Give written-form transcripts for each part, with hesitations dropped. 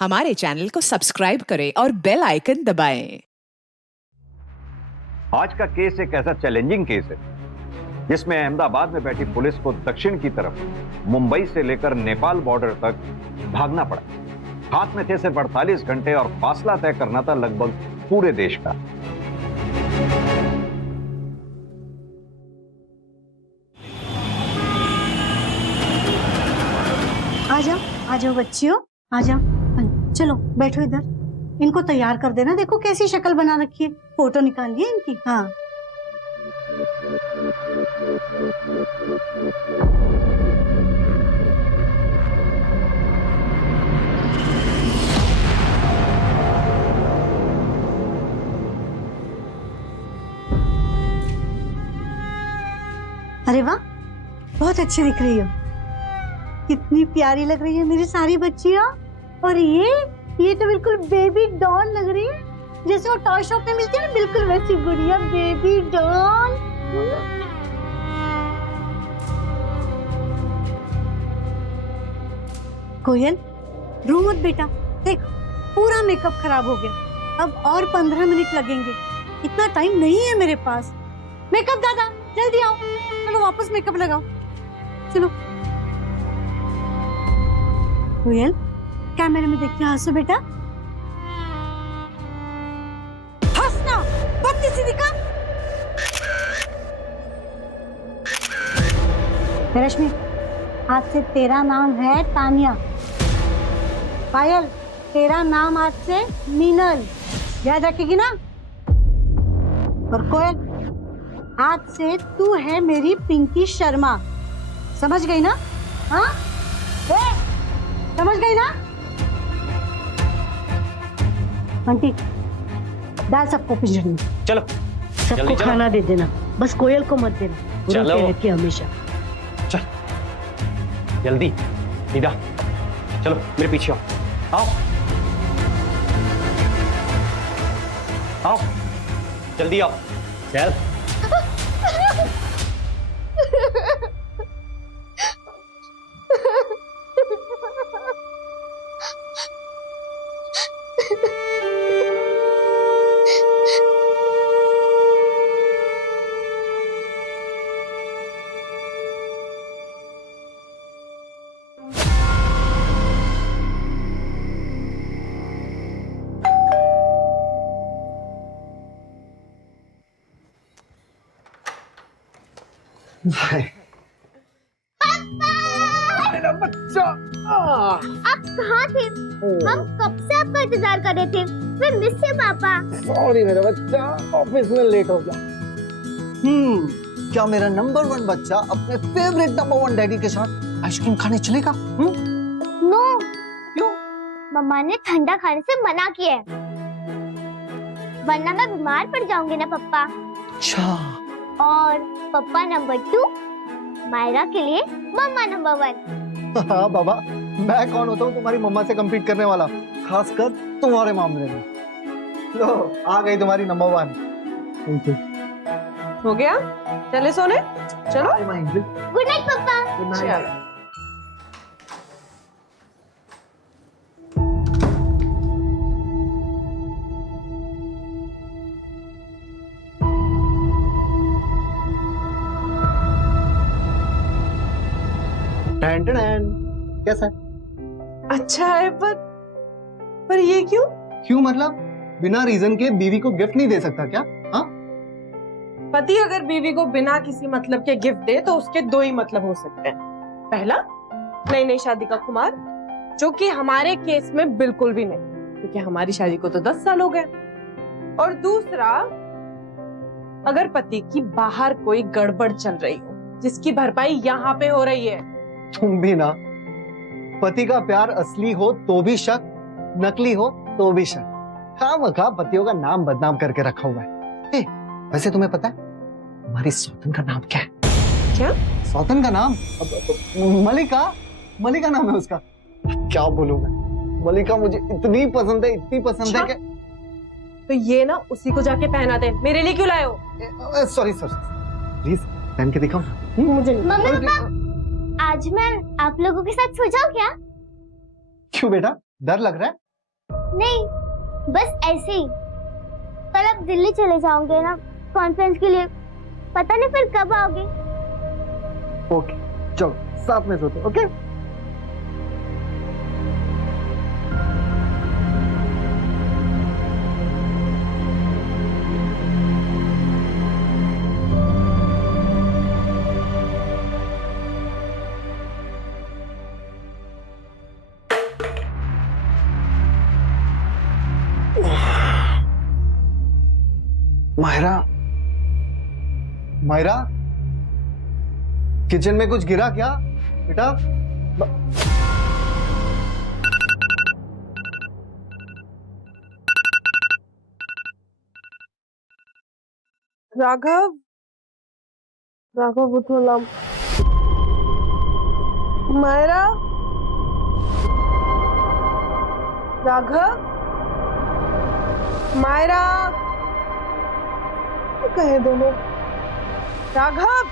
हमारे चैनल को सब्सक्राइब करें और बेल आइकन दबाएं। आज का केस एक ऐसा चैलेंजिंग केस है जिसमें अहमदाबाद में बैठी पुलिस को दक्षिण की तरफ मुंबई से लेकर नेपाल बॉर्डर तक भागना पड़ा। हाथ में थे सिर्फ 48 घंटे और फासला तय करना था लगभग पूरे देश का। आ जाओ बच्चियों, आ जाओ। चलो बैठो इधर। इनको तैयार कर देना। देखो कैसी शक्ल बना रखी है, फोटो निकाल लिए इनकी। हाँ अरे वाह, बहुत अच्छी दिख रही हो। कितनी प्यारी लग रही है मेरी सारी बच्चियां। और ये तो बिल्कुल बेबी डॉल लग रही है, जैसे वो टॉय शॉप में मिलती है ना, बिल्कुल वैसी गुड़िया बेबी डॉल। कोयल रो मत बेटा, देख पूरा मेकअप खराब हो गया। अब और 15 मिनट लगेंगे, इतना टाइम नहीं है मेरे पास। मेकअप दादा जल्दी आओ, चलो वापस मेकअप लगाओ। चलो कोयल, कैमरे में देख के हंसो बेटा। हंसना, बत्ती सी दिखा। रश्मि, आज से तेरा नाम है तानिया। पायल, तेरा नाम आज से मीनल। याद रखेगी ना? और कोयल, आज से तू है मेरी पिंकी शर्मा। समझ गई ना? हाँ, समझ गई ना? आंटी, डाल सबको पिंजरे में। चलो सबको खाना दे देना, बस कोयल को मत देना। चलो रहती है हमेशा। चल जल्दी निदा, चलो मेरे पीछे आओ। आओ जल्दी आओ। चल मेरा बच्चा, आप कहाँ थे? हम कब से आपका इंतजार कर रहे थे। मैं मिस है पापा। सॉरी मेरा बच्चा, ऑफिस में लेट हो गया। क्या मेरा नंबर 1 बच्चा अपने फेवरेट नंबर 1 डैडी के साथ आइसक्रीम खाने चलेगा? नो, क्यों? मम्मा ने ठंडा खाने से मना किया है, वरना मैं बीमार पड़ जाऊंगी ना पापा। अच्छा। और पापा नंबर 2, मायरा के लिए मम्मा नंबर 1। हाँ बाबा, मैं कौन होता हूँ तुम्हारी मम्मा से कम्पीट करने वाला, खासकर तुम्हारे मामले में। लो आ गई तुम्हारी नंबर 1। हो गया? चले सोने, चलो। गुड नाइट पापा। चलो। कैसा है? अच्छा है, पर ये क्यों? क्यों मतलब? बिना रीजन के बीवी को गिफ्ट नहीं दे सकता क्या? हाँ, पति अगर बीवी को बिना किसी मतलब के गिफ्ट दे तो उसके 2 ही मतलब हो सकते हैं। पहला, नई नई शादी का खुमार, जो कि हमारे केस में बिल्कुल भी नहीं, क्योंकि हमारी शादी को तो 10 साल हो गए। और दूसरा, अगर पति की बाहर कोई गड़बड़ चल रही हो जिसकी भरपाई यहाँ पे हो रही है। तुम भी ना, पति का प्यार असली हो तो भी शक, नकली हो तो भी शक। खामखा पतियों का नाम बदनाम करके रखा हुआ है। वैसे तुम्हें पता है हमारी सौतन का नाम क्या है? क्या? सौतन का नाम मलिका। मलिका नाम है उसका। क्या बोलूं मैं, मलिका मुझे इतनी पसंद है, इतनी पसंद है कि तो ये ना उसी को जाके पहना दे। मेरे लिए क्यों लाए हो? सॉरी प्लीज पहन के दिखाओ। मुझे नहीं। मम्मी पापा, आज मैं आप लोगों के साथ सो जाऊं क्या? क्यों बेटा, डर लग रहा है? नहीं, बस ऐसे ही। कल आप दिल्ली चले जाओगे ना कॉन्फ्रेंस के लिए, पता नहीं फिर कब आओगे। ओके चलो साथ में सोते, ओके। मायरा, मायरा, किचन में कुछ गिरा क्या बेटा? राघव, राघव उठो लाम। मायरा, राघव, मायरा, कहे दोनों। Raghav,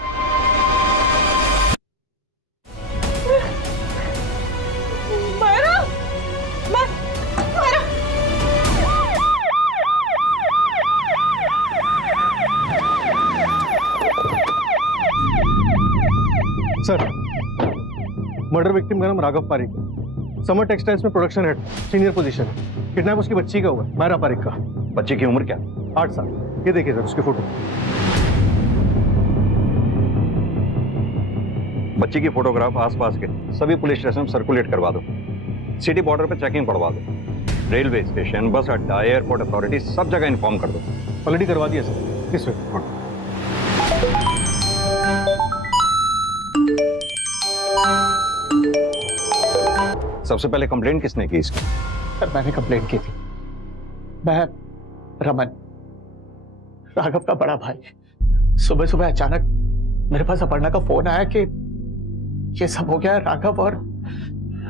Myra, Myra. Sir, murder victim का नाम राघव पारिक, समर टेक्सटाइल्स में प्रोडक्शन हेड, सीनियर पोजीशन है। किडनैप उसकी बच्ची का हुआ है, मायरा पारिक का। बच्चे की उम्र क्या? 8 साल। ये देखिए सर उसकी फोटो। बच्ची की फोटोग्राफ आसपास के सभी पुलिस स्टेशन में सर्कुलेट करवा दो। सिटी बॉर्डर पे चेकिंग पड़वा दो। रेलवे स्टेशन, बस अड्डा, एयरपोर्ट अथॉरिटी सब जगह इन्फॉर्म कर दो। ऑलरेडी करवा दिया सर। किस वे? सबसे पहले कंप्लेंट किसने की इसकी? सर मैंने कंप्लेंट की थी। मैं रमन, राघव का बड़ा भाई। सुबह सुबह अचानक मेरे पास अपर्णा का फोन आया कि ये सब हो गया है राघव और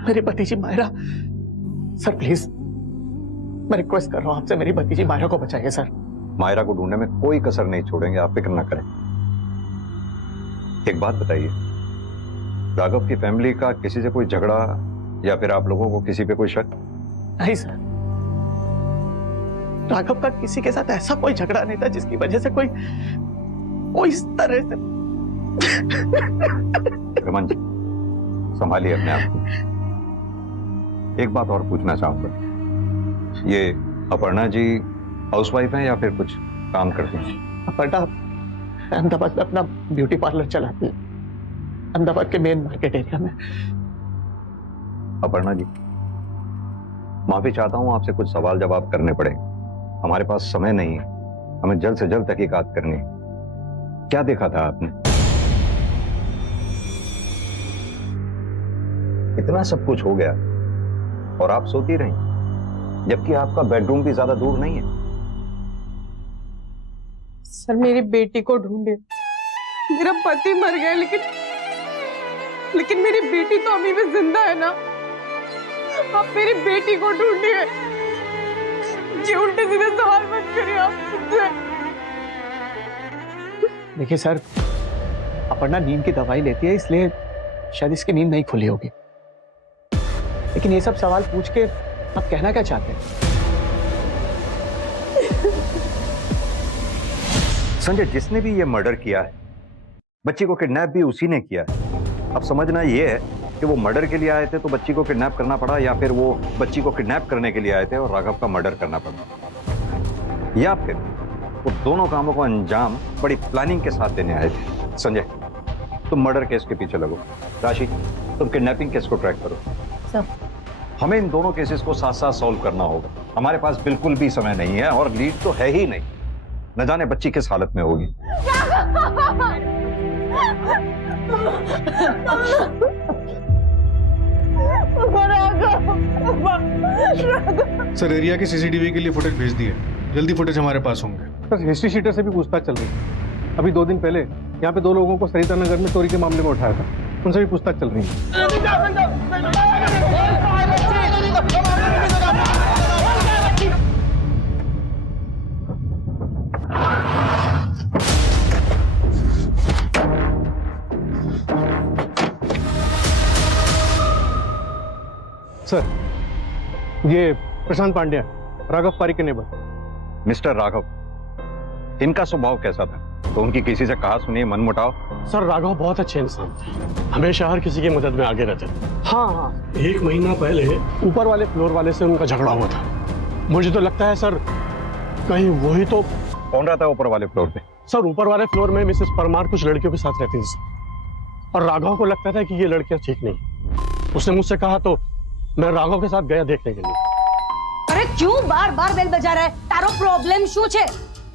मेरी भतीजी मायरा। सर प्लीज मैं रिक्वेस्ट कर रहा हूं आपसे, मेरी भतीजी मायरा को बचाइए सर। मायरा को ढूंढने में कोई कसर नहीं छोड़ेंगे, आप फिक्र ना करें। एक बात बताइए, राघव की फैमिली का किसी से कोई झगड़ा या फिर आप लोगों को किसी पे कोई शक? नहीं सर, राघव का किसी के साथ ऐसा कोई झगड़ा नहीं था जिसकी वजह से कोई इस तरह से। रमन जी, संभालिए अपने आप को। एक बात और पूछना चाहूंगा, ये अपर्णा जी हाउसवाइफ हैं या फिर कुछ काम करती हैं? अपर्णा अहमदाबाद में अपना ब्यूटी पार्लर चलाती है, अहमदाबाद के मेन मार्केट एरिया में। अपर्णा जी, माफी चाहता हूं, आपसे कुछ सवाल जवाब करने पड़ेंगे। हमारे पास समय नहीं है, हमें जल्द से जल्द तहकीकात करनी है। क्या देखा था आपने? इतना सब कुछ हो गया और आप सोती रही, जबकि आपका बेडरूम भी ज्यादा दूर नहीं है। सर मेरी बेटी को ढूंढे। मेरा पति मर गया, लेकिन मेरी बेटी तो अभी भी जिंदा है ना। आप मेरी बेटी को ढूंढिए। ये उल्टे सीधे सवाल मत करिए आप मुझसे। देखिए सर, अपर्णा नींद की दवाई लेती है, इसलिए शायद इसकी नींद नहीं खुली होगी। लेकिन ये सब सवाल पूछ के आप कहना क्या चाहते हैं? संजय, जिसने भी ये मर्डर किया है, बच्ची को किडनैप भी उसी ने किया है। अब समझना ये है कि वो मर्डर के लिए आए थे तो बच्ची को किडनैप करना पड़ा, या फिर वो बच्ची को किडनैप करने के लिए आए थे और राघव का मर्डर करना पड़ा, या फिर वो दोनों कामों को अंजाम बड़ी प्लानिंग के साथ देने आए थे। संजय, तुम मर्डर केस के पीछे लगो। राशि, तुम किडनैपिंग केस को ट्रैक करो। सर, हमें इन दोनों केसेस को साथ साथ सॉल्व करना होगा। हमारे पास बिल्कुल भी समय नहीं है और लीड तो है ही नहीं। न जाने बच्ची किस हालत में होगी। सर, एरिया की सीसीटीवी के लिए फुटेज भेज दिए, जल्दी फुटेज हमारे पास होंगे। सर, हिस्ट्री शीटर से भी पूछताछ चल रही है। अभी 2 दिन पहले यहाँ पे 2 लोगों को सरिता नगर में चोरी के मामले में उठाया था, उनसे भी पूछताछ चल रही है। सर, ये प्रशांत पांड्या, राघव पारी के नेबर। मिस्टर राघव, इनका स्वभाव कैसा था? तो उनकी किसी से कहा सुनी मनमुटाव? सर राघव बहुत अच्छे इंसान थे, हमेशा हर किसी की मदद में आगे रहते थे। हाँ, 1 महीना पहले ऊपर वाले फ्लोर वाले से उनका झगड़ा हुआ था। मुझे तो लगता है सर कहीं वही तो। कौन रहता है ऊपर वाले फ्लोर पे? सर ऊपर वाले फ्लोर में मिसेस परमार कुछ लड़कियों के साथ रहती थी सर, और राघव को लगता था कि ये लड़कियां ठीक नहीं। उसने मुझसे कहा तो मैं राघव के साथ गया देखने के लिए। अरे क्यों बार बार बेल बजा रहा है? तारो प्रॉब्लम शू छे?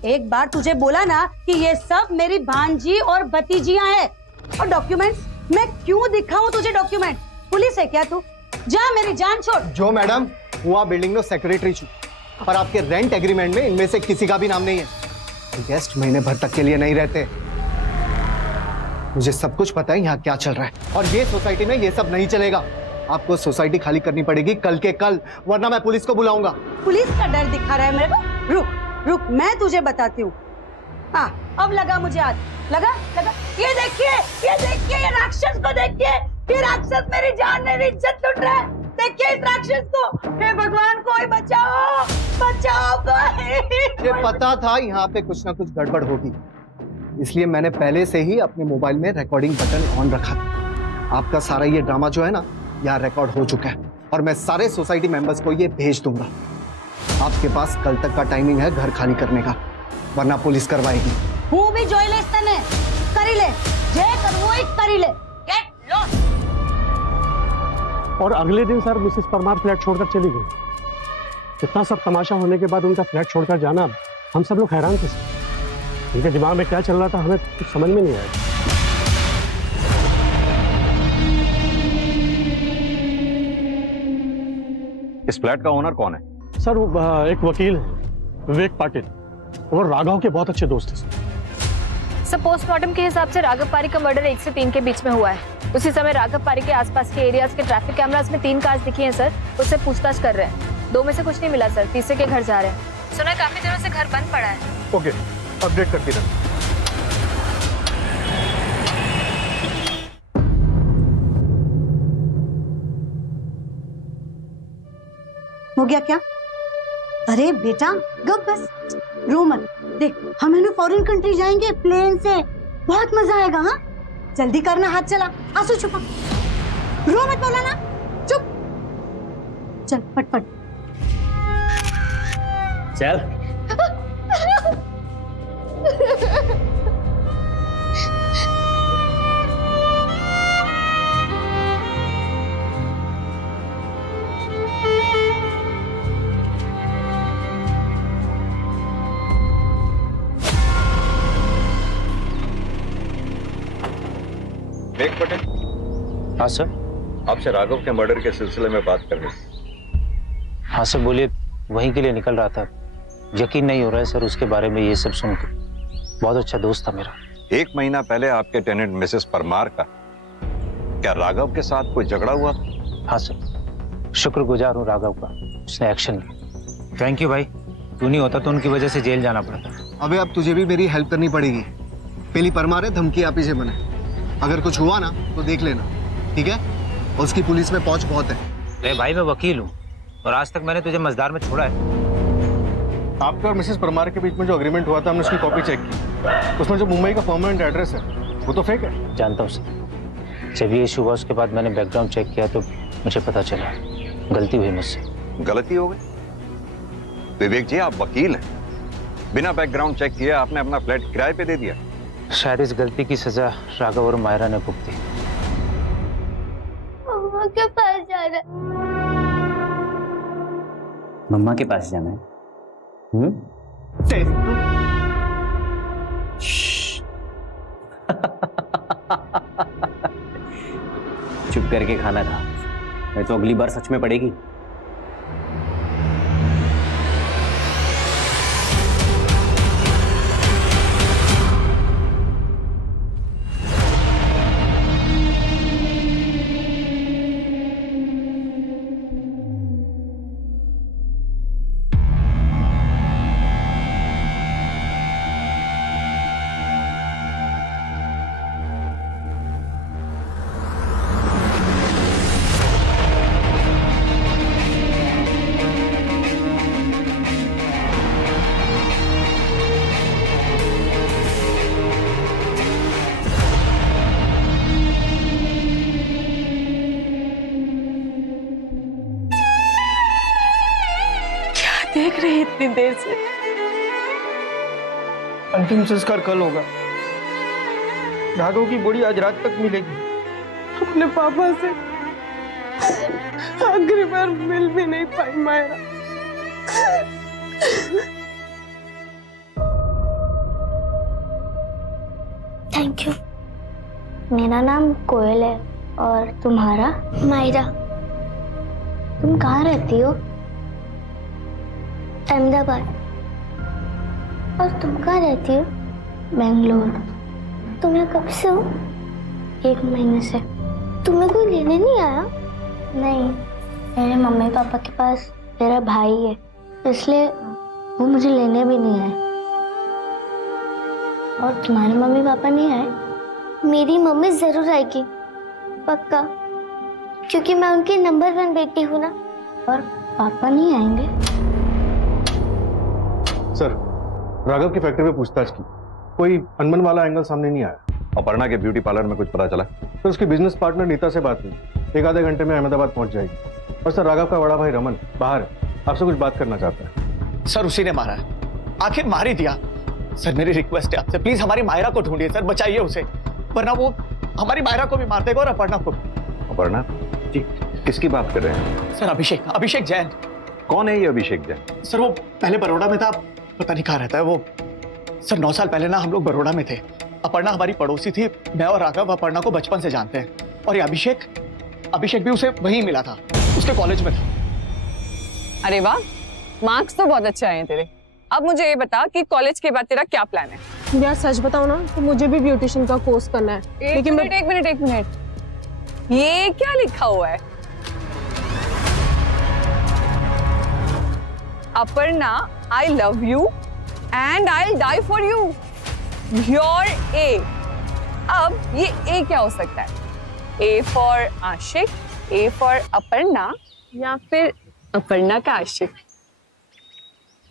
एक बार तुझे बोला ना कि ये सब मेरी भांजी और भतीजियां हैं। और डॉक्यूमेंट्स मैं क्यों दिखाऊं तुझे डॉक्यूमेंट? पुलिस है क्या तू? जा मेरी जान छोड़। जो मैडम, हुआ बिल्डिंग नो सेक्रेटरी छू और आपके रेंट एग्रीमेंट में इनमें से किसी का भी नाम नहीं है। गेस्ट महीने भर तक के लिए नहीं रहते। मुझे सब कुछ पता है यहाँ क्या चल रहा है, और ये सोसाइटी में ये सब नहीं चलेगा। आपको सोसाइटी खाली करनी पड़ेगी कल के कल, वरना मैं पुलिस को बुलाऊंगा। पुलिस का डर दिखा रहा है मेरे को? रुक रुक, मैं तुझे बताती हूँ। हाँ, अब लगा मुझे हाथ, लगा लगा। ये देखिए, ये राक्षस को देखिए। ये राक्षस मेरी जान मेरी इज्जत लूट रहा है। देखिए इस राक्षस को। हे भगवान, कोई बचाओ, बचाओ कोई। ये पता था यहाँ पे कुछ ना कुछ गड़बड़ होगी, इसलिए मैंने पहले से ही अपने मोबाइल में रिकॉर्डिंग बटन ऑन रखा था। आपका सारा ये ड्रामा जो है ना, यहाँ रिकॉर्ड हो चुका है, और मैं सारे सोसाइटी मेंबर्स को ये भेज दूंगा। आपके पास कल तक का टाइमिंग है घर खाली करने का, वरना पुलिस करवाएगी। हूँ भी जोइले तने करी ले, जे करवो ही करी ले। Get lost. और अगले दिन सर मिसेस परमार फ्लैट छोड़कर चली गई। इतना सब तमाशा होने के बाद उनका फ्लैट छोड़कर जाना, हम सब लोग हैरान थे सर। उनके दिमाग में क्या चल रहा था हमें कुछ समझ में नहीं आया। इस फ्लैट का ओनर कौन है? सर वो एक वकील है, विवेक पाटिल। वो राघव के बहुत अच्छे दोस्त हैं सर। पोस्टमार्टम के हिसाब से राघव पारी का मर्डर 1 से 3 के बीच में हुआ है। उसी समय राघव पारी के आसपास के एरियाज के ट्रैफिक कैमरास में 3 कार्स दिखी हैं सर। उससे पूछताछ कर रहे हैं। 2 में से कुछ नहीं मिला सर, तीसरे के घर जा रहे हैं। सुना काफी दिनों से घर बंद पड़ा है। ओके, अपडेट करती रह। हो गया क्या? अरे बेटा गप बस, रो मत। देख हम है ना फॉरेन कंट्री जाएंगे प्लेन से, बहुत मजा आएगा। हाँ जल्दी करना, हाथ चला, आंसू छुपा, रो मत, बोला ना, चुप। चल फटफट चल। विवेक पटेल। हाँ सर। आपसे राघव के मर्डर के सिलसिले में बात करनी थी। हाँ सर बोलिए। वहीं के लिए निकल रहा था। यकीन नहीं हो रहा है सर उसके बारे में ये सब सुन के। बहुत अच्छा दोस्त था मेरा। 1 महीना पहले आपके टेनेंट मिसेस परमार का क्या राघव के साथ कोई झगड़ा हुआ? हाँ सर, शुक्रगुजार हूँ राघव का, उसने एक्शन लिया। थैंक यू भाई, तू नहीं होता तो उनकी वजह से जेल जाना पड़ता। अबे अब तुझे भी मेरी हेल्प करनी पड़ेगी। पहली परमार है, धमकी आप ही से बने। अगर कुछ हुआ ना तो देख लेना, ठीक है? उसकी पुलिस में पहुंच बहुत है। अरे भाई मैं वकील हूँ और आज तक मैंने तुझे मजदार में छोड़ा है। आपके और मिसेस परमार के बीच में जो अग्रीमेंट हुआ था, हमने उसकी कॉपी चेक की। उसमें जो मुंबई का परमानेंट एड्रेस है वो तो फेक है। जानता हूँ सर। जब ये इशू हुआ उसके बाद मैंने बैकग्राउंड चेक किया तो मुझे पता चला गलती हुई मुझसे। गलती हो गई? विवेक जी आप वकील हैं, बिना बैकग्राउंड चेक किए आपने अपना फ्लैट किराए पे दे दिया। शायद इस गलती की सजा राघव और मायरा ने भुगती। मम्मा के पास जाना। मम्मा के पास जाना है? चुप करके खाना खा, नहीं तो अगली बार सच में पड़ेगी। देख रही इतनी देर से। अंतिम संस्कार कल होगा। राघव की बॉडी आज रात तक मिलेगी। अपने पापा से आखिरी बार मिल भी नहीं पाई मायरा। Thank you. मेरा नाम कोयल है और तुम्हारा? मायरा। तुम कहाँ रहती हो? अहमदाबाद। और तुम कहाँ रहती हो? बेंगलोर। तुम यहाँ कब से हो? 1 महीने से। तुम्हें कोई लेने नहीं आया? नहीं, मेरे मम्मी पापा के पास मेरा भाई है, इसलिए वो मुझे लेने भी नहीं आए। और तुम्हारे मम्मी पापा नहीं आए? मेरी मम्मी जरूर आएगी, पक्का, क्योंकि मैं उनकी नंबर 1 बेटी हूँ ना। और पापा नहीं आएंगे? सर, राघव की फैक्ट्री में पूछताछ की, कोई अनबन वाला एंगल सामने नहीं आया। अपर्णा के ब्यूटी पार्लर में कुछ पता चला? तो उसकी बिजनेस पार्टनर नीता से बात हुई, 1 आधे घंटे में अहमदाबाद पहुंच जाएगी। और सर, राघव का बड़ा भाई रमन बाहर है, आपसे कुछ बात करना चाहता है। सर, उसी ने मारा है। आखिर मार ही दिया। सर, मेरी रिक्वेस्ट है आपसे, प्लीज हमारी मायरा को ढूंढिए सर, बचाइए उसे, वरना वो हमारी मायरा को भी मार देगा और अपर्णा को भी। अपर्णा जी, किसकी बात कर रहे हैं? सर, अभिषेक जैन। कौन है ये अभिषेक जैन? सर, वो पहले बड़ौदा में था, पता नहीं कहाँ रहता है वो। सर, 9 साल पहले ना हम लोग बड़ौदा में थे। अपर्णा हमारी पड़ोसी थी। मैं और राघव अपर्णा को बचपन से जानते हैं। और ये अभिषेक भी उसे वहीं मिला था, उसके कॉलेज में था। अरे वाह, मार्क्स तो बहुत अच्छे आए हैं तेरे। अब मुझे ये बता कि कॉलेज के बाद तेरा क्या प्लान है? यार सच बताओ ना, तो मुझे भी ब्यूटिशियन का कोर्स करना है। एक मिनट, ये क्या लिखा हुआ है? Aparna, I love you and I will die for you. Your A. अब ये ए क्या हो सकता है? ए फॉर आशिक, ए फॉर अपर्णा, या फिर अपर्णा का आशिक?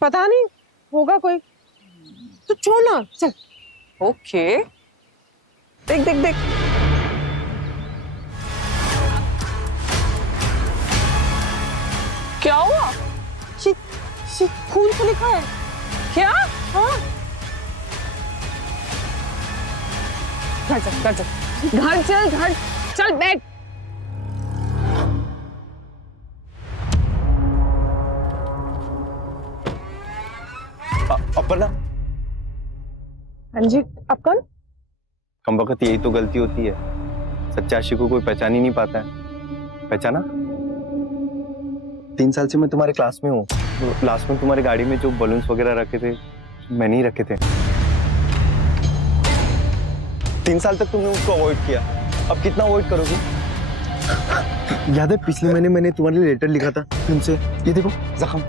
पता नहीं, होगा कोई। तो छोड़ ना, चल। ओके, देख। क्या हुआ? खून से लिखा है। क्या? हाँ। घर चल बैठ। अपर्णा। हाँ जी, आप कौन? कम वक्त यही तो गलती होती है, सच्चे आशिक को कोई पहचान ही नहीं पाता है। पहचाना? 3 साल से मैं तुम्हारे क्लास में हूँ। लास्ट में तुम्हारी गाड़ी में जो बलून्स वगैरह रखे थे, मैंने ही रखे थे। 3 साल तक तुमने उसको अवॉइड किया, अब कितना अवॉइड करोगे? याद है पिछले महीने मैंने तुम्हारे लिए लेटर लिखा था तुमसे, ये देखो जख्म।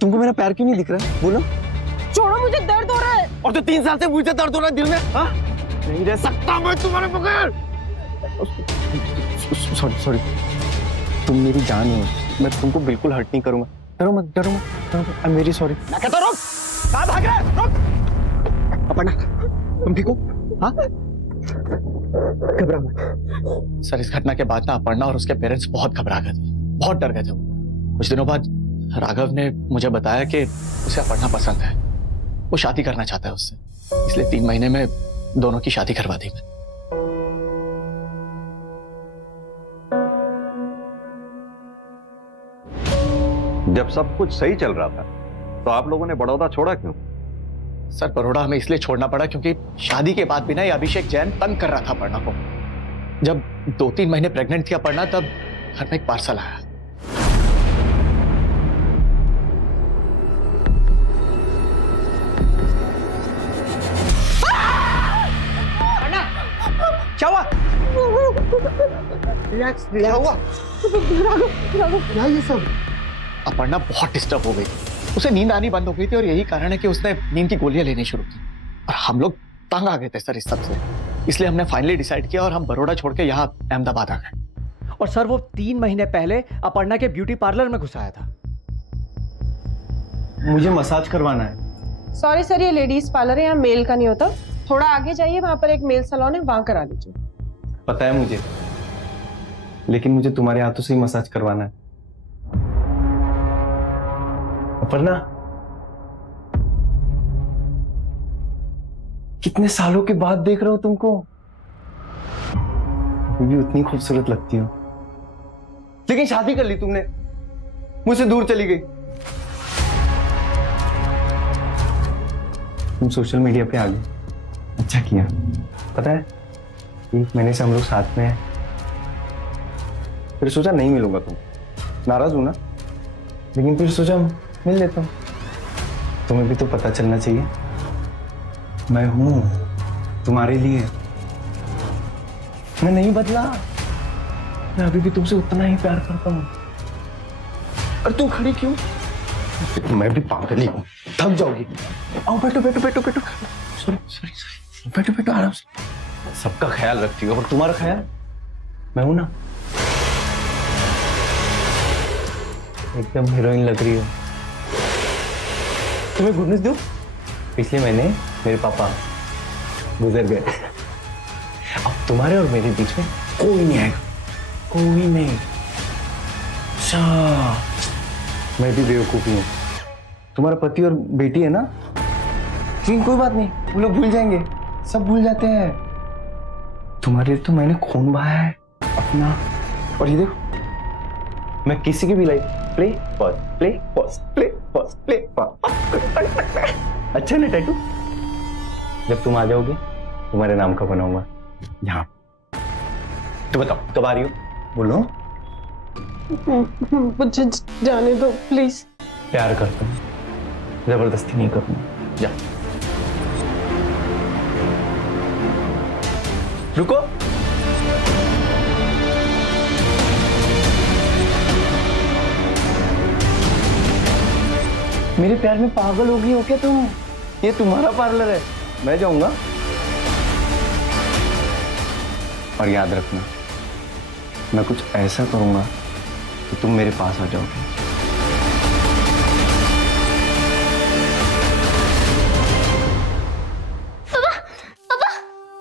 तुमको मेरा प्यार क्यों नहीं दिख रहा है? बोलो। छोड़ो, मुझे दर्द हो रहा है। और तो 3 साल से मुझे दर्द हो रहा है दिल में। हाँ? नहीं रह सकता मैं तुम्हारे बगैर। सॉरी, तुम मेरी जान हो, मैं तुमको बिल्कुल हर्ट नहीं करूंगा। डरो मत। I am very sorry. मैं कहता रुक, कहाँ भाग रहा है? रुक। अपर्णा, तुम ठीक हो? हाँ? घबरा मत। सर, इस घटना के बाद ना अपर्णा और उसके पेरेंट्स बहुत घबरा गए थे, बहुत डर गए थे। कुछ दिनों बाद राघव ने मुझे बताया कि उसे अपर्णा पसंद है, वो शादी करना चाहता है उससे, इसलिए 3 महीने में दोनों की शादी करवा दी मैं। जब सब कुछ सही चल रहा था तो आप लोगों ने बड़ौदा छोड़ा क्यों? सर, बड़ौदा हमें इसलिए छोड़ना पड़ा क्योंकि शादी के बाद भी ना ये अभिषेक जैन तंग कर रहा था अपर्णा को। जब 2-3 महीने प्रेग्नेंट थी अपर्णा, तब घर में एक पार्सल आया। क्या हुआ? रिलैक्स। क्या हुआ? क्या ये सब? अपर्णा बहुत डिस्टर्ब हो गई थी, उसे नींद आनी बंद हो गई थी और यही कारण है कि उसने नींद की गोलियां लेनी शुरू की। और हम लोग तंग आ गए थे सर इस सब से, इसलिए हमने फाइनली डिसाइड किया और हम बड़ौदा छोड़ के यहाँ अहमदाबाद आ गए। और सर, वो 3 महीने पहले अपर्णा के ब्यूटी पार्लर में घुसाया था। मुझे मसाज करवाना है। सॉरी सर, ये लेडीज पार्लर है, यहाँ मेल का नहीं होता। थोड़ा आगे जाइए, वहां पर एक मेल सैलून है, वहां करा लीजिए। पता है मुझे, लेकिन मुझे तुम्हारे हाथों से ही मसाज करवाना है। अपर्णा, कितने सालों के बाद देख रहा हूं तुमको। अभी भी उतनी खूबसूरत लगती हो, लेकिन शादी कर ली तुमने, मुझसे दूर चली गई। तुम सोशल मीडिया पे आ गए, अच्छा किया। पता है 1 महीने से हम लोग साथ में हैं, फिर सोचा नहीं मिलूंगा, तुम नाराज हो ना, लेकिन फिर सोचा मिल लेता हूं। तुम्हें भी तो पता चलना चाहिए मैं हूं तुम्हारे लिए। मैं नहीं बदला, मैं अभी भी तुमसे उतना ही प्यार करता हूं। और तुम खड़ी क्यों? मैं भी पागल ही हूं, थक जाओगी। आओ बैठो बैठो बैठो बैठो। सॉरी सॉरी सॉरी, बैठो बैठो आराम से। सबका ख्याल रखती हो, और तुम्हारा ख्याल मैं हूं ना। एकदम हीरोइन लग रही हो। तुम्हें गुड न्यूज़ दूं? पिछले महीने मेरे पापा गुजर गए। अब तुम्हारे और मेरे बीच में कोई नहीं आएगा, कोई नहीं। अच्छा, मैं भी बेवकूफी हूँ। तुम्हारा पति और बेटी है ना, लेकिन कोई बात नहीं, वो लोग भूल जाएंगे, सब भूल जाते हैं। तुम्हारे लिए तो मैंने खून बहाया है अपना। और ये देखो, मैं किसी की भी life play pause play pause play pause play pause. अच्छा ना टैटू? जब तुम आ जाओगे तुम्हारे नाम का बनाऊंगा यहाँ। तो बताओ कब आ रही हो? बोलो। मुझे जाने दो प्लीज। प्यार करता हूँ, जबरदस्ती नहीं करूंगा। जा। रुको। मेरे प्यार में पागल हो गई हो क्या तुम? ये तुम्हारा पार्लर है, मैं जाऊंगा। और याद रखना, मैं कुछ ऐसा करूंगा कि तुम मेरे पास आ जाओगे। पापा,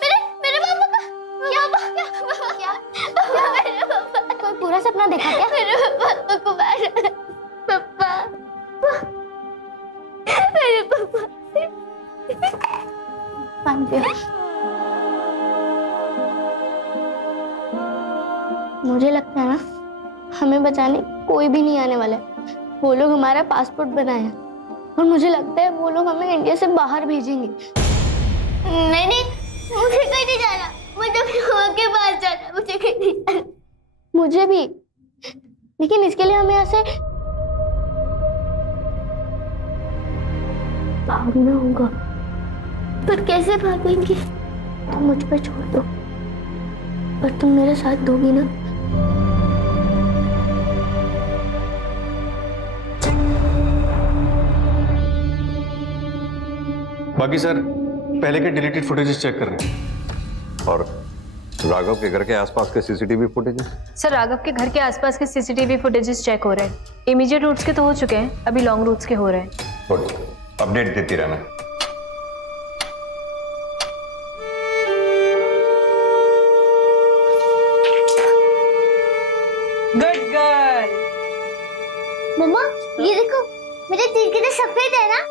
मेरे पापा का क्या मेरे पापा कोई पूरा सपना देखा क्या? मेरे पापा को मारा। पापा, मेरे पापा। पानी पियो। मुझे लगता है ना, हमें बचाने कोई भी नहीं आने वाला है। वो लोग हमारा पासपोर्ट बनाए हैं, और मुझे लगता है वो लोग हमें इंडिया से बाहर भेजेंगे। नहीं, मुझे कहीं नहीं जाना, मुझे अपनी माँ के पास जाना, मुझे कहीं नहीं जाना। मुझे भी, लेकिन इसके लिए हमें ऐसे भागना होगा। पर कैसे भागेंगे? तुम मुझ पर छोड़ दो, पर तुम मेरा साथ दोगी ना? बाकी सर पहले के डिलीटेड फुटेजेस चेक कर रहे हैं। और राघव के घर के आसपास के सीसीटीवी फुटेजेस? सर राघव के घर के आसपास के सीसीटीवी फुटेजेस चेक हो रहे हैं। इमीडिएट रूट्स के तो हो चुके हैं, अभी लॉन्ग रूट्स के हो रहे हैं। गुड, अपडेट देती रहना। Good girl. मम्मा, ये देखो, मेरे तीर कितने सफेद है ना?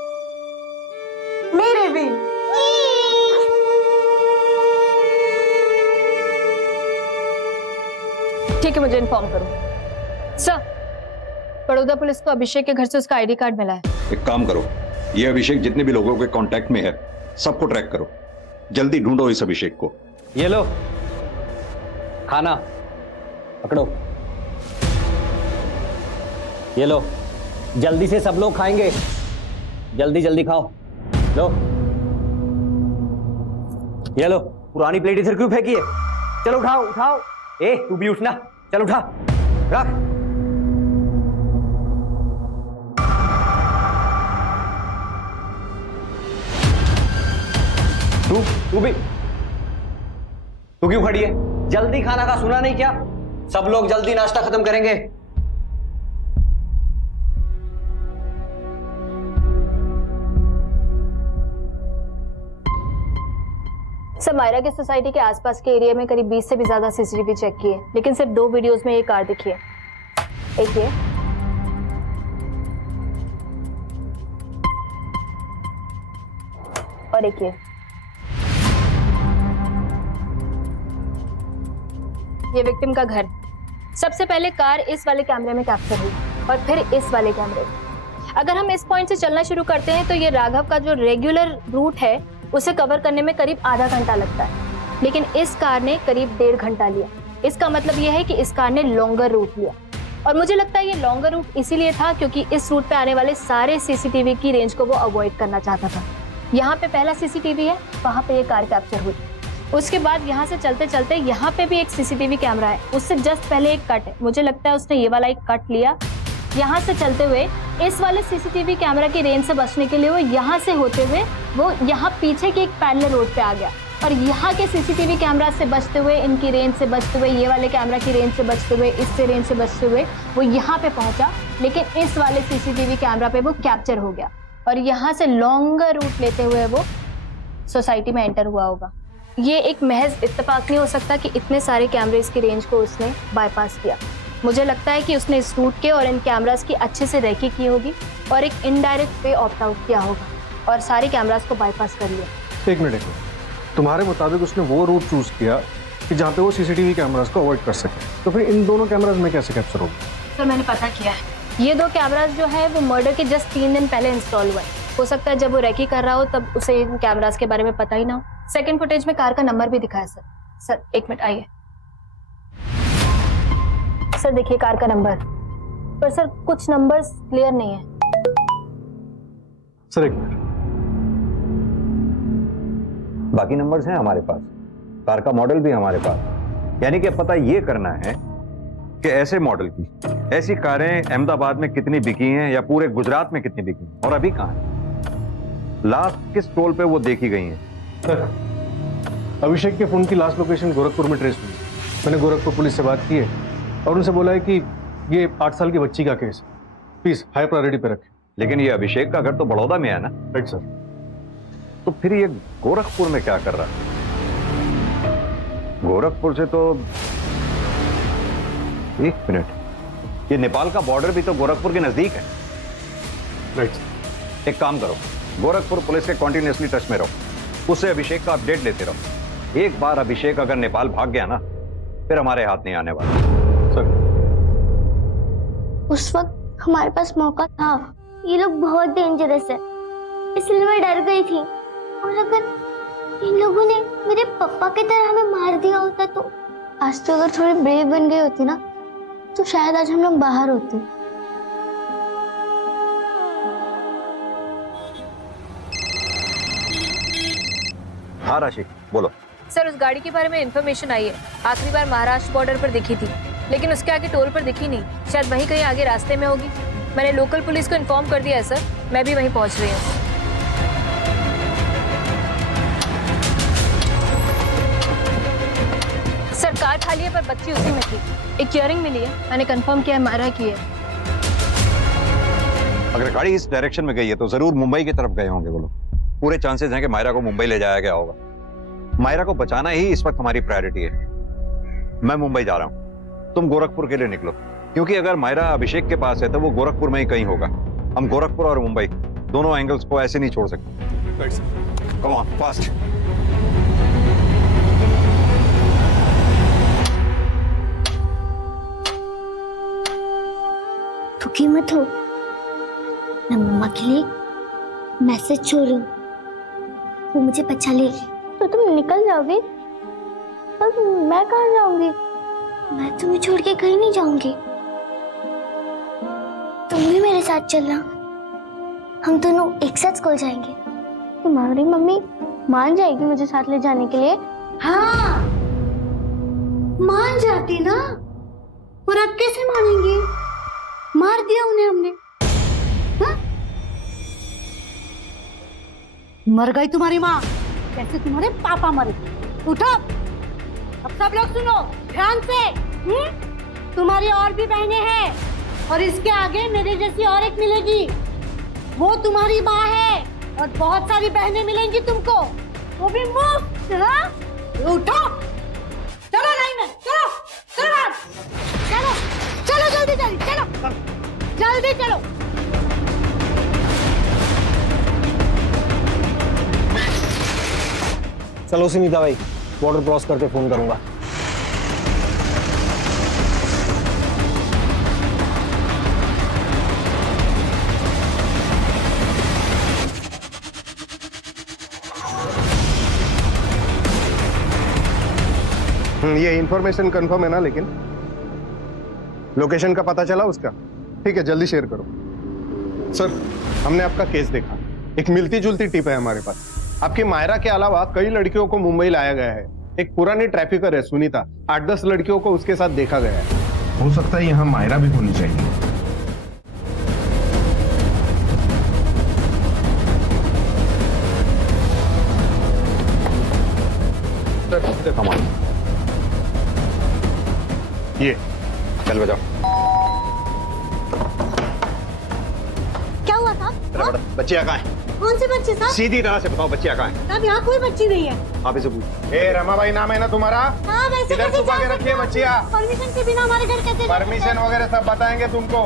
मेरे भी। ठीक है, मुझे इन्फॉर्म करो। सर, बड़ौदा पुलिस को अभिषेक के घर से उसका आईडी कार्ड मिला है। एक काम करो, ये अभिषेक जितने भी लोगों के कांटेक्ट में है सबको ट्रैक करो, जल्दी ढूंढो इस अभिषेक को। ये लो खाना, पकड़ो। ये लो, जल्दी से सब लोग खाएंगे, जल्दी जल्दी खाओ। लो, ये लो, पुरानी प्लेट इधर क्यों फेंकी है? चलो उठाओ उठाओ। ए तू भी उठना, चल उठा, रख। तू भी, तू क्यों खड़ी है? जल्दी खाना का सुना नहीं क्या? सब लोग जल्दी नाश्ता खत्म करेंगे। सर मायरा के सोसाइटी के आसपास के एरिया में करीब 20 से भी ज्यादा सीसीटीवी चेक किए, लेकिन सिर्फ 2 वीडियोस में ये कार दिखी है। एक ये और एक ये विक्टिम का घर। सबसे पहले कार इस वाले कैमरे में कैप्चर हुई और फिर इस वाले कैमरे में। अगर हम इस पॉइंट से चलना शुरू करते हैं तो ये राघव का जो रेगुलर रूट है उसे कवर करने में करीब आधा घंटा लगता है, लेकिन इस कार ने करीब 1.5 घंटा लिया। इसका मतलब यह है कि इस कार ने लॉन्गर रूट लिया, और मुझे लगता है ये लॉन्गर रूट इसीलिए था क्योंकि इस रूट पे आने वाले सारे सीसीटीवी की रेंज को वो अवॉइड करना चाहता था। यहाँ पे पहला सीसीटीवी है, वहाँ पे ये कार कैप्चर हुई। उसके बाद यहाँ से चलते चलते यहाँ पे भी एक सीसीटीवी कैमरा है, उससे जस्ट पहले एक कट है। मुझे लगता है उसने ये वाला एक कट लिया। यहाँ से चलते हुए इस वाले सीसीटीवी कैमरा की रेंज से बचने के लिए वो यहाँ से होते हुए वो यहाँ पीछे के एक पैरेलल रोड पे आ गया, और यहाँ के सीसीटीवी कैमरा से बचते हुए, इनकी रेंज से बचते हुए, ये वाले कैमरा की रेंज से बचते हुए, इससे रेंज से बचते हुए वो यहाँ पे पहुंचा, लेकिन इस वाले सीसीटीवी कैमरा पे वो कैप्चर हो गया, और यहाँ से लॉन्गर रूट लेते हुए वो सोसाइटी में एंटर हुआ होगा। ये एक महज इत्तेफाक नहीं हो सकता कि इतने सारे कैमरेज की रेंज को उसने बाईपास किया। मुझे लगता है कि उसने इस रूट के और इन कैमरास की अच्छे से रेकी की होगी और एक इनडायरेक्ट वे ऑप्ट आउट किया होगा और सारे कैमरास को बाईपास कर लिया। एक मिनट, तुम्हारे मुताबिक उसने वो रूट चूज किया कि जहाँ पे वो सीसीटीवी कैमरास को अवॉइड कर सके, तो फिर इन दोनों कैमरास में कैसे कैप्चर होगा? सर मैंने पता किया है, ये 2 कैमरास जो है वो मर्डर के जस्ट 3 दिन पहले इंस्टॉल हुए। हो सकता है जब वो रेकी कर रहा हो तब उसे इन कैमरास के बारे में पता ही ना हो। सेकंड फुटेज में कार का नंबर भी दिखा है सर। सर एक मिनट आइए। सर देखिए कार का नंबर, पर सर कुछ नंबर्स क्लियर नहीं है। सर एक मिनट, बाकी नंबर्स हैं हमारे पास, कार का मॉडल भी हमारे पास। यानी कि अब पता ये करना है कि ऐसे मॉडल की ऐसी कारें अहमदाबाद में कितनी बिकी हैं या पूरे गुजरात में कितनी बिकी हैं और अभी कहाँ हैं, लास्ट किस टोल पे वो देखी गई हैं। सर अभिषेक के फोन की लास्ट लोकेशन गोरखपुर में ट्रेस हुई। मैंने गोरखपुर पुलिस से बात की है और उनसे बोला है कि ये 8 साल की बच्ची का केस, प्लीज हाई प्रायोरिटी पे रखें। लेकिन ये अभिषेक का घर तो बड़ौदा में है ना? Right sir. तो फिर ये गोरखपुर में क्या कर रहा है? गोरखपुर से तो एक मिनट, ये नेपाल का बॉर्डर भी तो गोरखपुर के नजदीक है। राइट। एक काम करो, गोरखपुर पुलिस के कॉन्टिन्यूसली टच में रहो, उससे अभिषेक का अपडेट लेते रहो। एक बार अभिषेक अगर नेपाल भाग गया ना, फिर हमारे हाथ नहीं आने वाला। सर उस वक्त हमारे पास मौका था, ये लोग बहुत डेंजरस है, इसलिए मैं डर गई थी। और अगर इन लोगों ने मेरे पापा की तरह हमें मार दिया होता तो आज तो अगर थोड़ी ब्रेव बन गई होती ना, तो शायद आज हम लोग बाहर होते। हाँ राशि बोलो। सर उस गाड़ी के बारे में इंफॉर्मेशन आई है, आखिरी बार महाराष्ट्र बॉर्डर पर दिखी थी, लेकिन उसके आगे टोल पर दिखी नहीं, शायद वहीं कहीं आगे रास्ते में होगी। मैंने लोकल पुलिस को इन्फॉर्म कर दिया है सर, मैं भी वहीं पहुंच रही हूँ। सर कार खाली है पर बच्ची उसी में थी। एक इयरिंग मिली है, मैंने कंफर्म किया है मायरा की है। अगर गाड़ी इस डायरेक्शन में गई है तो जरूर मुंबई की तरफ गए होंगे वो लोग। पूरे चांसेस हैं कि मायरा को मुंबई ले जाया गया होगा। मायरा को बचाना ही इस वक्त हमारी प्रायोरिटी है। मैं मुंबई जा रहा हूं, तुम गोरखपुर के लिए निकलो, क्योंकि अगर मायरा अभिषेक के पास है तो वो गोरखपुर में ही कहीं होगा। हम गोरखपुर और मुंबई दोनों एंगल्स को ऐसे नहीं छोड़ सकते। Come on fast. दुखी मत हो, मैं मम्मा के लिए मैसेज छोड़ रही हूँ, वो मुझे बचा लेगी। तो तुम निकल जाओगे, पर मैं कहाँ जाऊंगी? मैं तुम्हें छोड़ के कहीं नहीं जाऊंगी, तुम भी मेरे साथ चलना। हम दोनों एक साथ स्कूल जाएंगे। तुम्हारी मम्मी मान जाएगी मुझे साथ ले जाने के लिए? हाँ मान जाती ना, और अब कैसे मानेंगे? मार दिया उन्हें हमने। हाँ? मर गई तुम्हारी माँ, कैसे तुम्हारे पापा मरे। उठो, अब सब लोग सुनो ध्यान से। तुम्हारी और भी बहनें हैं, और इसके आगे मेरे जैसी और एक मिलेगी, वो तुम्हारी माँ है, और बहुत सारी बहनें मिलेंगी तुमको, वो भी मुफ्त। हाँ? उठो, चलो लाइन में, चलो चलो चलो चलो, जल्दी जल्दी चलो, जल्दी चलो। चलो सुनीता भाई, बॉर्डर क्रॉस करके फोन करूंगा। ये इंफॉर्मेशन कंफर्म है ना? लेकिन लोकेशन का पता चला उसका? ठीक है, जल्दी शेयर करो। सर, हमने आपका केस देखा, एक मिलती जुलती टिप है हमारे पास। आपकी मायरा के अलावा कई लड़कियों को मुंबई लाया गया है। एक पुरानी ट्रैफिकर है सुनीता, 8-10 लड़कियों को उसके साथ देखा गया है। हो सकता है यहाँ मायरा भी होनी चाहिए। ये चल बजाओ। क्या हुआ था? बच्चियाँ कहाँ हैं? कौन से बच्चे साहब? सीधी तरह से बताओ, बच्चियाँ कहाँ हैं? साहब यहाँ कोई बच्ची नहीं है। आप इसे पूछ। ए रमाबाई नाम है ना तुम्हारा? हाँ, वैसे इधर कैसे छुपा के जा रखिए सकते बच्चियाँ। हैं? परमिशन के बिना हमारे घर कैसे? परमिशन वगैरह सब बताएंगे तुमको।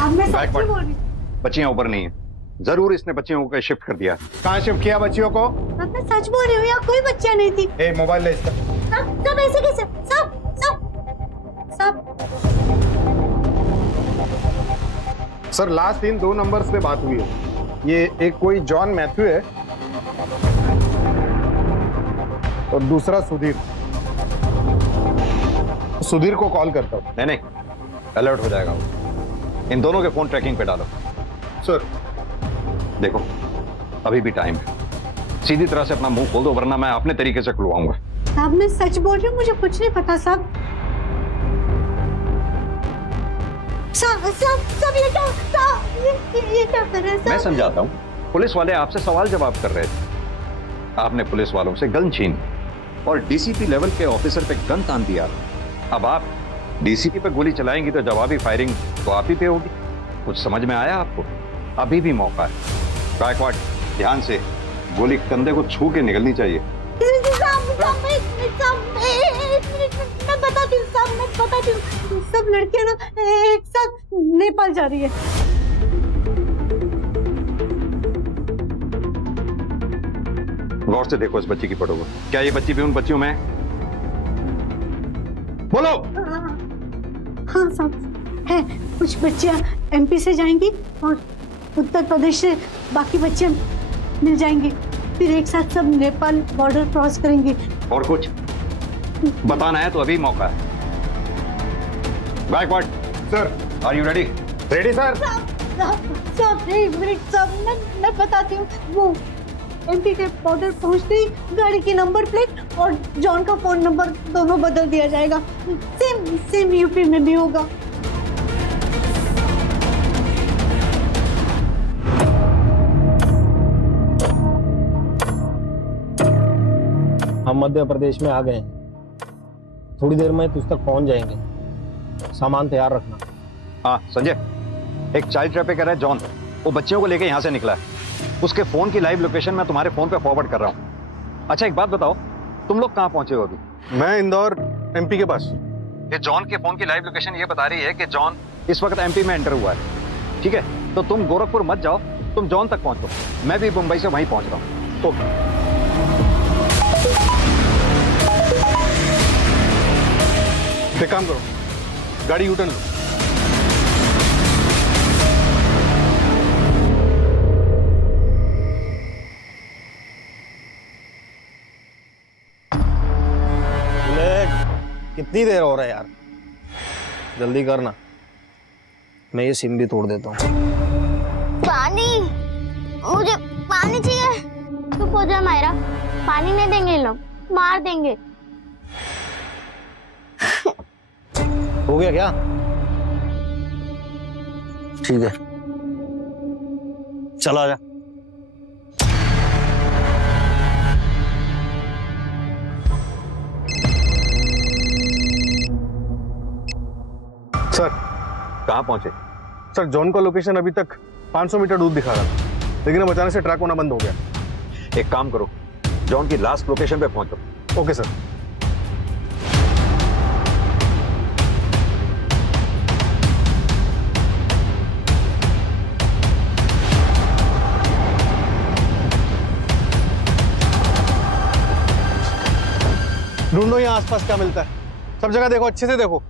अब मैं सच Backward. बोल रही हूँ। बच्चियाँ ऊपर नहीं है, जरूर इसने बच्चियों को शिफ्ट कर दिया। कहाँ शिफ्ट किया बच्चियों को? अब मैं सच बोल रही हूँ, यहाँ कोई बच्चा नहीं थी। ए मोबाइल ले इसका। सब ऐसे कैसे? सब सर, लास्ट दिन 2 नंबर्स पे बात हुई है। ये एक कोई जॉन मैथ्यू है और दूसरा सुधीर। सुधीर को कॉल करता हूँ। नहीं, अलर्ट हो जाएगा वो। इन दोनों के फोन ट्रैकिंग पे डालो। सर देखो, अभी भी टाइम है, सीधी तरह से अपना मुंह खोल दो, वरना मैं अपने तरीके से खुलवाऊंगा। साहब मैं सच बोल रही हूँ, मुझे कुछ नहीं पता साहब। सब ये क्या कर रहे हैं साहब? मैं समझाता हूँ। पुलिस वाले आपसे सवाल जवाब कर रहे थे, आपने पुलिस वालों से गन छीन और डीसीपी लेवल के ऑफिसर पे गन तान दिया। अब आप डीसीपी पे गोली चलाएंगी तो जवाबी फायरिंग तो आप ही पे होगी। कुछ समझ में आया आपको? अभी भी मौका है। गायकवाड़, ध्यान से, गोली कंधे को छू के निकलनी चाहिए। मैं बताती हूँ, सब लड़कियां ना एक साथ नेपाल जा रही है। गौर से देखो इस बच्ची की फोटो को। क्या ये बच्ची भी उन बच्चियों में है? बोलो। हाँ साहब है, कुछ बच्चियां एमपी से जाएंगी और उत्तर प्रदेश से बाकी बच्चे मिल जाएंगे, फिर एक साथ सब नेपाल बॉर्डर क्रॉस करेंगे। और कुछ बताना है तो अभी मौका है। Gaikwad sir, are you ready? Ready sir. सब एक मिनट सब मैं बताती हूँ। वो एमपी के बॉर्डर पहुंचते ही गाड़ी की नंबर प्लेट और जॉन का फोन नंबर दोनों बदल दिया जाएगा। सेम यूपी में भी होगा। हम मध्य प्रदेश में आ गए हैं, थोड़ी देर में तुझ तक पहुंच जाएंगे। सामान तैयार रखना। हाँ संजय, एक चाइल्ड ट्रैफिकर है जॉन, वो बच्चियों को लेके यहाँ से निकला है। उसके फोन की लाइव लोकेशन मैं तुम्हारे फोन पे फॉरवर्ड कर रहा हूँ। अच्छा एक बात बताओ, तुम लोग कहाँ पहुंचे हो अभी? मैं इंदौर एमपी के पास। ये जॉन के फोन की लाइव लोकेशन ये बता रही है कि जॉन इस वक्त एमपी में एंटर हुआ है। ठीक है, तो तुम गोरखपुर मत जाओ, तुम जॉन तक पहुंचो। मैं भी मुंबई से वहीं पहुंच रहा हूँ। तो एक काम करो, गाड़ी यूटर्न लो। कितनी देर हो रहा है यार, जल्दी करना, मैं ये सिम भी तोड़ देता हूँ। पानी, मुझे पानी चाहिए। चुप हो जा मायरा, पानी नहीं देंगे ये लोग, मार देंगे। हो गया क्या? ठीक है, चला जा। सर, कहाँ पहुंचे? सर जॉन का लोकेशन अभी तक 500 मीटर दूर दिखा रहा था, लेकिन अब अचानक से ट्रैक होना बंद हो गया। एक काम करो, जॉन की लास्ट लोकेशन पे पहुंचो। Okay sir. ढूंढो यहाँ आसपास क्या मिलता है। सब जगह देखो, अच्छे से देखो।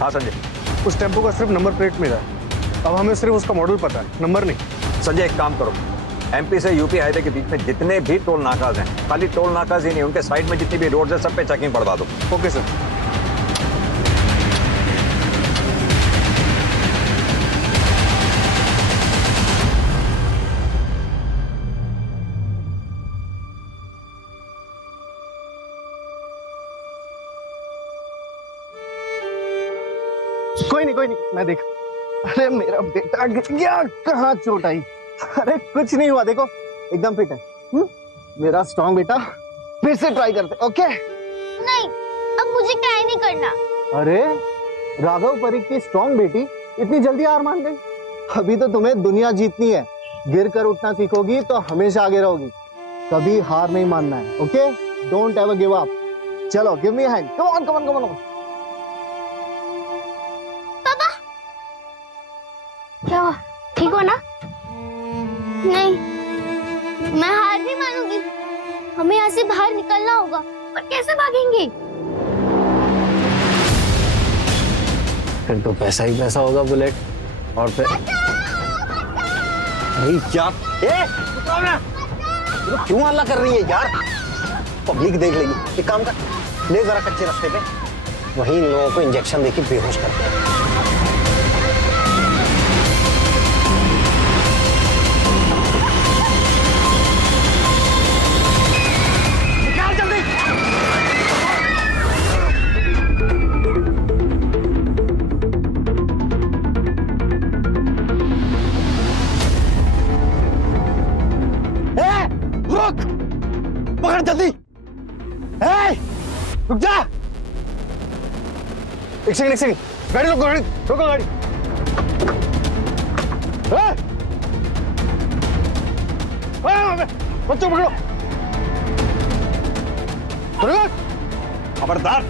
हाँ संजय। उस टेम्पो का सिर्फ नंबर प्लेट मिला है, अब हमें सिर्फ उसका मॉडल पता है, नंबर नहीं। संजय एक काम करो, एमपी से यूपी हाईवे के बीच में जितने भी टोल नाकाज हैं, खाली टोल नाकाज ही नहीं, उनके साइड में जितनी भी रोड है सब पे चेकिंग बढ़वा दो। Okay sir. कोई नहीं, मैं देख। अरे मेरा बेटा गिर गया, कहाँ चोट आई? अरे कुछ नहीं हुआ, देखो एकदम फिट है। मेरा स्ट्रॉन्ग बेटा, फिर से ट्राई करते। ओके नहीं, अब मुझे ट्राई नहीं करना। अरे राघव परीख की स्ट्रॉन्ग बेटी इतनी जल्दी हार मान गई? अभी तो तुम्हें दुनिया जीतनी है। गिर कर उठना सीखोगी तो हमेशा आगे रहोगी, कभी हार नहीं मानना है। Okay, don't ever give up. चलो give me hand, come on come on come on. क्या हुआ? ठीक हो ना? नहीं, मैं हार नहीं मानूंगी। हमें यहाँ से बाहर निकलना होगा। पर कैसे भागेंगे? फिर तो पैसा ही पैसा होगा बुलेट। और फिर अरे क्या तो क्यों हल्ला कर रही है यार? पब्लिक देख लेगी। एक काम कर, ले जरा कच्चे रास्ते पे, वहीं इन लोगों को इंजेक्शन देके बेहोश कर दे। पकड़ जल्दी। रुक जा। एक सेकंड, गाड़ी रोको, गाड़ी। बच्चों पकड़ो। खबरदार,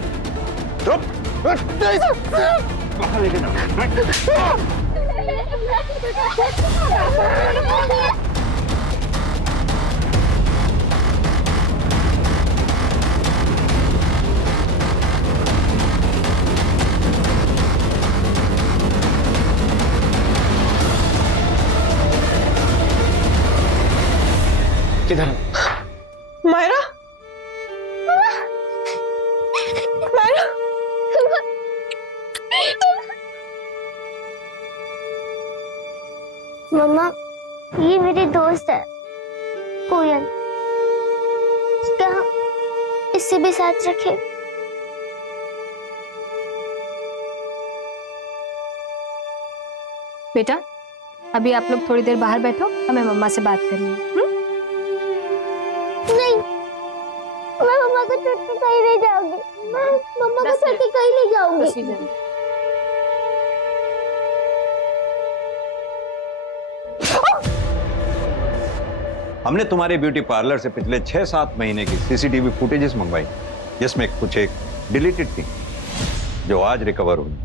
चुप। बाहर लेके जाओ। किधर? मायरा, मायरा, मम्मा, ये मेरी दोस्त है कोयल। क्या हम इससे भी साथ रखें? बेटा, अभी आप लोग थोड़ी देर बाहर बैठो, हमें मम्मा से बात करनी है। नहीं, मैं मम्मा को छोड़ के कहीं नहीं जाऊंगी। मैं मम्मा को छोड़ के कहीं नहीं जाऊंगी। हमने तुम्हारे ब्यूटी पार्लर से पिछले 6-7 महीने की सीसीटीवी फुटेजेस मंगवाई, जिसमें कुछ एक डिलीटेड थी जो आज रिकवर हुई।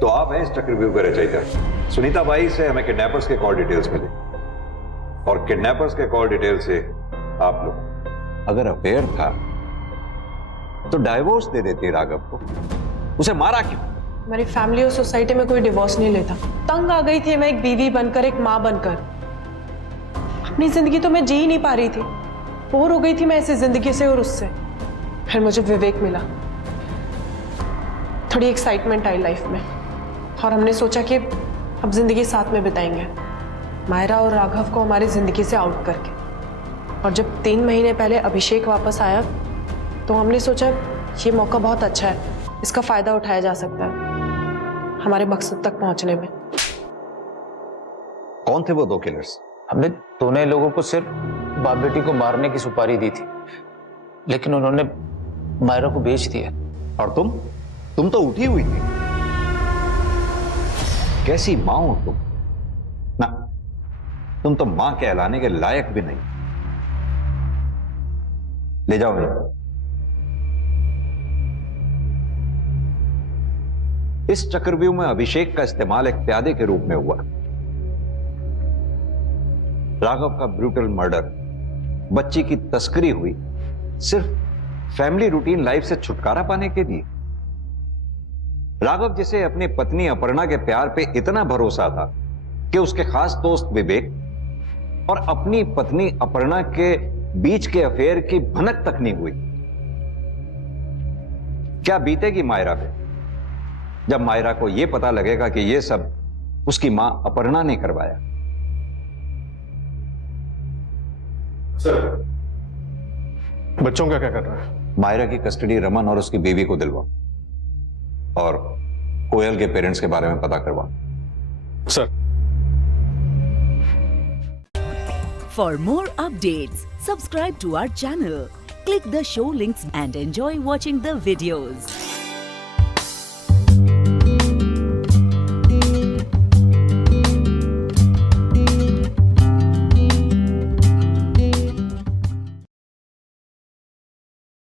तो आप हैं इस चक्रव्यूह के रचयिता। सुनीता बाई से हमें किडनैपर्स के कॉल डिटेल्स मिले और किडनैपर्स के कॉल डिटेल से आप लोग अगर अफेयर था तो डाइवोर्स दे देते राघव को, उसे मारा क्यों? मेरी फैमिली और सोसाइटी में कोई डिवोर्स नहीं लेता। तंग आ गई थी मैं एक बीवी बनकर, एक माँ बनकर। अपनी जिंदगी तो मैं जी ही नहीं पा रही थी। बोर हो गई थी मैं ऐसी जिंदगी से और उससे। फिर मुझे विवेक मिला, थोड़ी एक्साइटमेंट आई लाइफ में और हमने सोचा कि अब जिंदगी साथ में बिताएंगे, मायरा और राघव को हमारी जिंदगी से आउट करके। और जब 3 महीने पहले अभिषेक वापस आया तो हमने सोचा ये मौका बहुत अच्छा है, इसका फायदा उठाया जा सकता है हमारे मकसद तक पहुंचने में। कौन थे वो 2 किलर्स? हमने दोनों ही लोगों को सिर्फ बाप बेटी को मारने की सुपारी दी थी, लेकिन उन्होंने मायरा को बेच दिया। और तुम तो उठी हुई थी। कैसी मां हो तुम? ना, तुम तो मां कहलाने के लायक भी नहीं। ले जाओ इनको। इस चक्रव्यूह में अभिषेक का इस्तेमाल एक प्यादे के रूप में हुआ। राघव का ब्रूटल मर्डर, बच्ची की तस्करी हुई सिर्फ फैमिली रूटीन लाइफ से छुटकारा पाने के लिए। राघव जिसे अपनी पत्नी अपर्णा के प्यार पे इतना भरोसा था कि उसके खास दोस्त विवेक और अपनी पत्नी अपर्णा के बीच के अफेयर की भनक तक नहीं हुई। क्या बीतेगी मायरा पे जब मायरा को यह पता लगेगा कि यह सब उसकी मां अपर्णा ने करवाया? सर, बच्चों का क्या कर रहा है? मायरा की कस्टडी रमन और उसकी बीवी को दिलवा और कोयल के पेरेंट्स के बारे में पता करवा। Sir. For more updates, subscribe to our channel, click the show links and enjoy watching the videos.